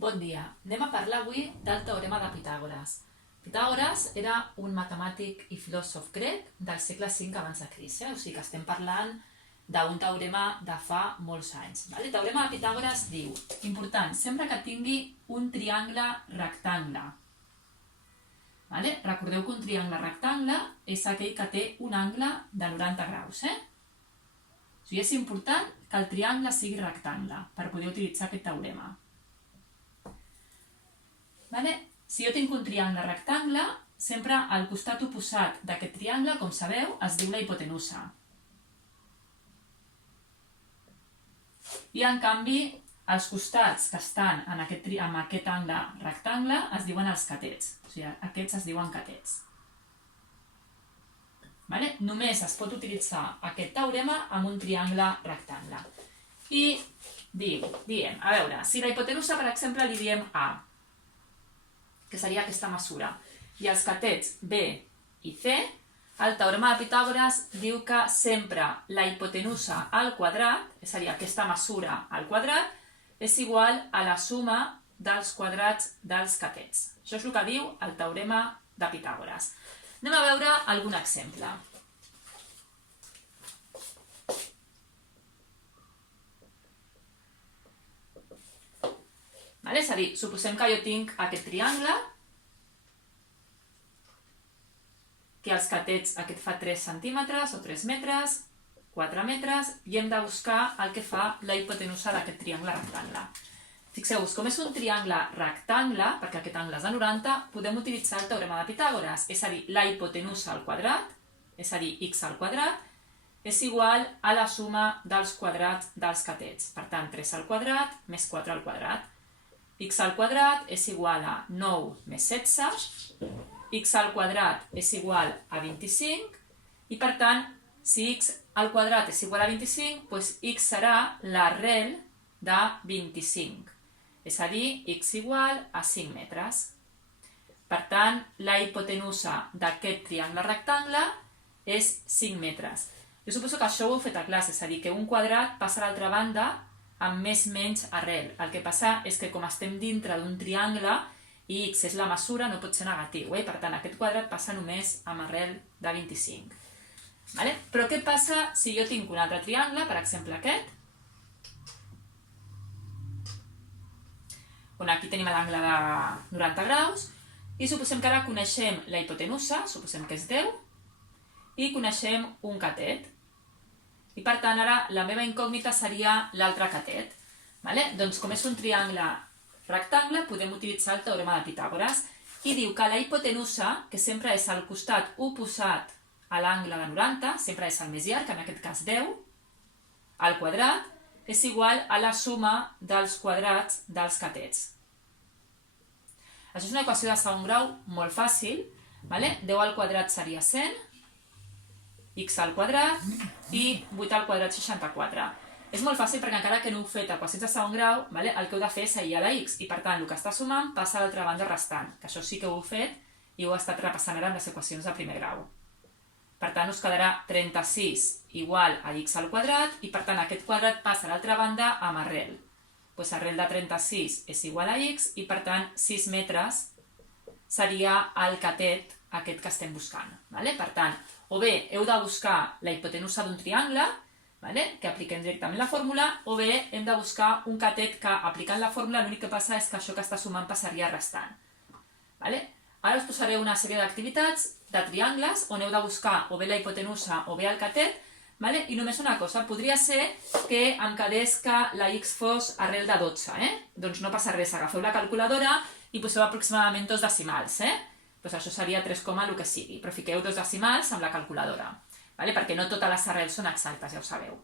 Bon dia. Anem a parlar avui del teorema de Pitàgores. Pitàgores era un matemàtic i filòsof grec del segle V abans de Crist. O sigui que estem parlant d'un teorema de fa molts anys. El teorema de Pitàgores diu, important, sempre que tingui un triangle rectangle. Recordeu que un triangle rectangle és aquell que té un angle de 90 graus. O sigui, és important que el triangle sigui rectangle per poder utilitzar aquest teorema. Si jo tinc un triangle rectangle, sempre al costat oposat d'aquest triangle, com sabeu, es diu la hipotenusa. I en canvi, els costats que estan en aquest angle rectangle es diuen els catets. O sigui, aquests es diuen catets. Només es pot utilitzar aquest teorema amb un triangle rectangle. I diem, a veure, si la hipotenusa, per exemple, li diem A, que seria aquesta mesura, i els catets B i C, el teorema de Pitàgores diu que sempre la hipotenusa al quadrat, és a dir, aquesta mesura al quadrat, és igual a la suma dels quadrats dels catets. Això és el que diu el teorema de Pitàgores. Anem a veure algun exemple. És a dir, suposem que jo tinc aquest triangle, que els catets, aquest fa 3 centímetres o 3 metres, 4 metres, i hem de buscar el que fa la hipotenusa d'aquest triangle rectangle. Fixeu-vos, com és un triangle rectangle, perquè aquest angle és de 90, podem utilitzar el teorema de Pitàgores, és a dir, la hipotenusa al quadrat, és a dir, x al quadrat, és igual a la suma dels quadrats dels catets. Per tant, 3 al quadrat més 4 al quadrat. X al quadrat és igual a 9 més 16, x al quadrat és igual a 25, i per tant, si x al quadrat és igual a 25, doncs x serà l'arrel de 25, és a dir, x igual a 5 metres. Per tant, la hipotenusa d'aquest triangle rectangle és 5 metres. Jo suposo que això ho heu fet a classe, és a dir, que un quadrat passa a l'altra banda amb més menys arrel. El que passa és que com estem dintre d'un triangle i x és la mesura, no pot ser negatiu. Per tant, aquest quadrat passa només amb arrel de 25. Però què passa si jo tinc un altre triangle, per exemple aquest, on aquí tenim l'angle de 90 graus, i suposem que ara coneixem la hipotenusa, suposem que és 10, i coneixem un catet. I per tant, ara la meva incògnita seria l'altre catet. Doncs com és un triangle rectangle, podem utilitzar el teorema de Pitàgores i diu que la hipotenusa, que sempre és al costat oposat a l'angle de 90, sempre és el més llarg, en aquest cas 10, al quadrat, és igual a la suma dels quadrats dels catets. Això és una equació de segon grau molt fàcil. 10 al quadrat seria 100, x al quadrat i 8 al quadrat 64. És molt fàcil perquè encara que no heu fet equacions de segon grau, el que heu de fer és aïllar la x i per tant el que està sumant passa a l'altra banda restant, que això sí que ho heu fet i ho heu estat repassant ara amb les equacions de primer grau. Per tant us quedarà 36 igual a x al quadrat i per tant aquest quadrat passa a l'altra banda amb arrel. Doncs arrel de 36 és igual a x i per tant 6 metres seria el catet aquest que estem buscant. Per tant, o bé heu de buscar la hipotenusa d'un triangle, que apliquem directament la fórmula, o bé hem de buscar un catet que, aplicant la fórmula, l'únic que passa és que això que està sumant passaria restant. Ara us posaré una sèrie d'activitats de triangles on heu de buscar o bé la hipotenusa o bé el catet, i només una cosa, podria ser que em quedés que la x fos arrel de 12, doncs no passa res, agafeu la calculadora i poseu aproximadament 2 decimals, doncs això seria 3, el que sigui, però fiqueu 2 decimals amb la calculadora, perquè no totes les arrels són exactes, ja ho sabeu.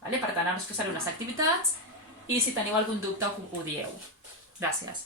Per tant, ara us posaré unes activitats i si teniu algun dubte ho dieu. Gràcies.